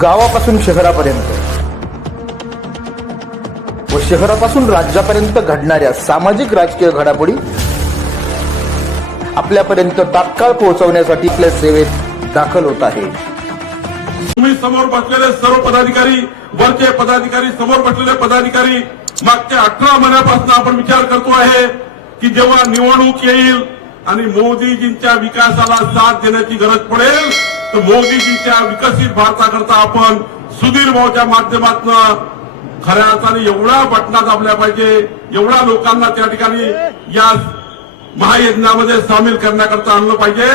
गावापासून शहरापर्यंत. व शहरापासून राज्यापर्यंत घडणाऱ्या सामाजिक राजकीय घडामोडी आपल्यापर्यंत तात्काळ पोहोचवण्यासाठी आपल्या सेवेत दाखल होत आहे. तुम्ही समोर बसलेले सर्व पदाधिकारी वरचे पदाधिकारी समोर बसलेले पदाधिकारी मागच्या अठरा महिन्यापासून आपण विचार करतो आहे की जेव्हा निवडणूक येईल आणि मोदीजींच्या विकासाला साथ देण्याची गरज पडेल तर मोदीजींच्या विकसित भारताकरता आपण सुधीर भाऊच्या माध्यमातून खऱ्या अर्थाने एवढा बटना दाबल्या पाहिजे एवढ्या लोकांना त्या ठिकाणी या महायज्ञामध्ये सामील करण्याकरता आणलं पाहिजे.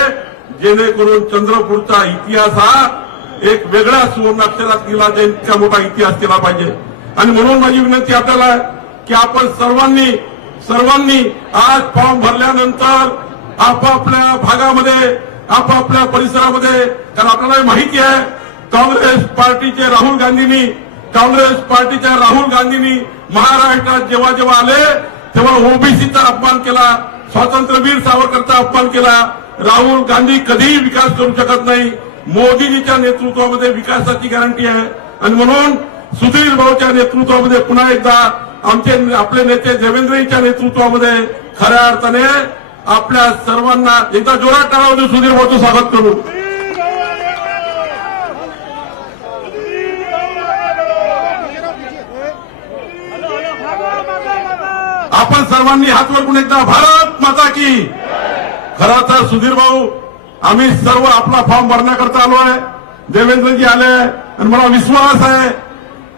जेणेकरून चंद्रपूरचा इतिहास हा एक वेगळ्या सुवर्णाक्षरात लिहिला जाईल इतका मोठा इतिहास केला पाहिजे. आणि म्हणून माझी विनंती आपल्याला की आपण सर्वांनी सर्वांनी आज फॉर्म भरल्यानंतर आपापल्या भागामध्ये आपापल्या परिसरामध्ये कारण आपल्याला माहिती आहे काँग्रेस पार्टीचे राहुल गांधींनी काँग्रेस पार्टीच्या राहुल गांधींनी महाराष्ट्रात जेव्हा जेव्हा आले तेव्हा ओबीसीचा अपमान केला स्वातंत्र्यवीर सावरकरचा अपमान केला. राहुल गांधी कधीही विकास करू शकत नाही. मोदीजीच्या नेतृत्वामध्ये विकासाची गॅरंटी आहे. आणि म्हणून सुधीर भाऊच्या नेतृत्वामध्ये पुन्हा एकदा आमचे आपले नेते देवेंद्रजीच्या नेतृत्वामध्ये खऱ्या अर्थाने आपल्या सर्वांना एकदा जोरात टाळामध्ये सुधीर भाऊचं स्वागत करू. आपण सर्वांनी हात वरकून एकदा भारत माता की खरा तर सुधीर भाऊ आम्ही सर्व आपला फॉर्म भरण्याकरता आलो आहे. देवेंद्रजी आले आणि मला विश्वास आहे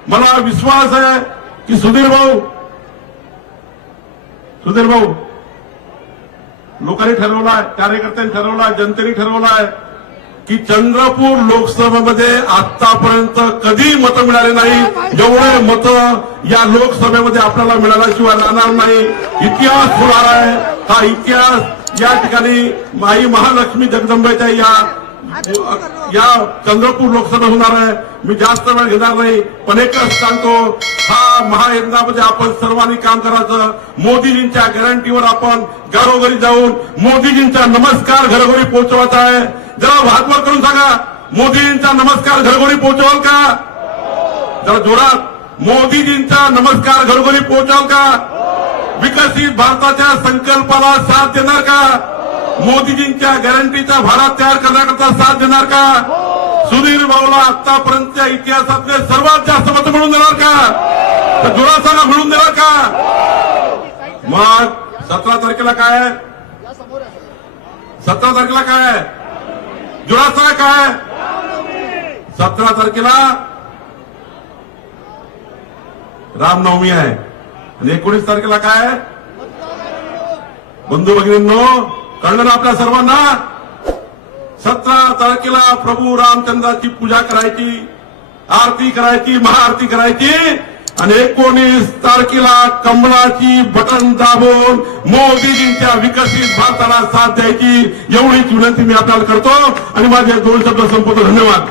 मला विश्वास आहे की सुधीर भाऊ सुधीर भाऊ लोकांनी ठरवलं आहे कार्यकर्त्यांनी ठरवलं आहे जनतेने ठरवलं आहे की चंद्रपूर लोकसभेमध्ये आतापर्यंत कधी मतं मिळाले नाही. जेवढे मतं या लोकसभेमध्ये आपल्याला मिळाल्याशिवाय राहणार नाही. इतिहास होणार आहे. हा इतिहास या ठिकाणी माई महालक्ष्मी जगदंबेच्या या या चंद्रपूर लोकसभा होणार आहे. मी जास्त वेळ घेणार नाही पण एकच सांगतो हा महायज्ञामध्ये आपण सर्वांनी काम करायचं. मोदीजींच्या गॅरंटीवर आपण घरोघरी जाऊन मोदीजींचा नमस्कार घरोघरी पोहोचवायचा आहे. जरा भागवत करून सांगा मोदीजींचा नमस्कार घरोघरी पोहोचवाल का? जरा जोरात मोदीजींचा नमस्कार घरोघरी पोहोचवाल का? विकसित भारताच्या संकल्पाला साथ देणार का? मोदीजींच्या गॅरंटीचा भारत तयार करण्याकरता साथ देणार का? सुधीर भाऊला आतापर्यंतच्या इतिहासातले सर्वात जास्त मतं मिळून देणार का? तर दुरासाला मिळून देणार का? मग सतरा तारखेला काय सतरा तारखेला काय आहे? काय सतरा तारखेला रामनवमी आहे. आणि एकोणीस तारखेला काय बंधू भगिनींनो कळलं ना आपल्या सर्वांना सतरा तारखेला प्रभू रामचंद्राची पूजा करायची आरती करायची महाआरती करायची आणि एकोणीस तारखेला कमळाची बटन दाबून मोदीजींच्या विकसित भारताला साथ द्यायची एवढीच विनंती मी आपल्याला करतो. आणि माझे दोन शब्द संपवतो. धन्यवाद.